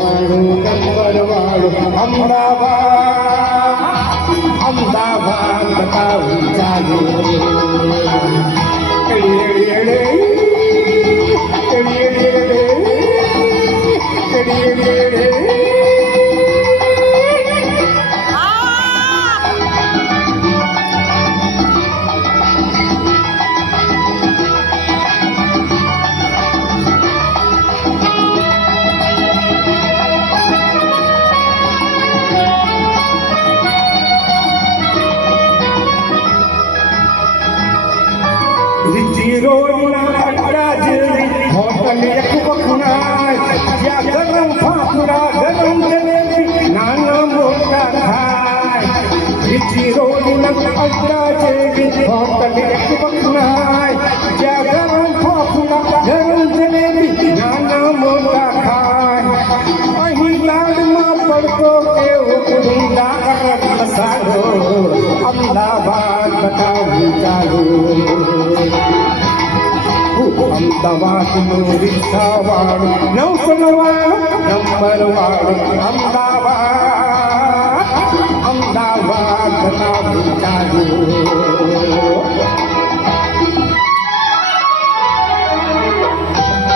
वाळू अहमदाबाद अहमदाबाद बताऊ चालू रोडना राजरी होटल एक बखुनाय या गरम फाफड़ा गरम जलेबी नाना मोटा खाय रिची रोडना राजरी होटल एक बखुनाय या गरम फाफड़ा गरम जलेबी नाना मोटा खाय अही लाड में पड़तो के उकुंदा मसालो अहमदाबाद बताऊ चालू अहमदाबाद रिक्षावाड़ नौसनवाड़ नंबर वाड़ अहमदाबाद अहमदाबाद बताऊ चालू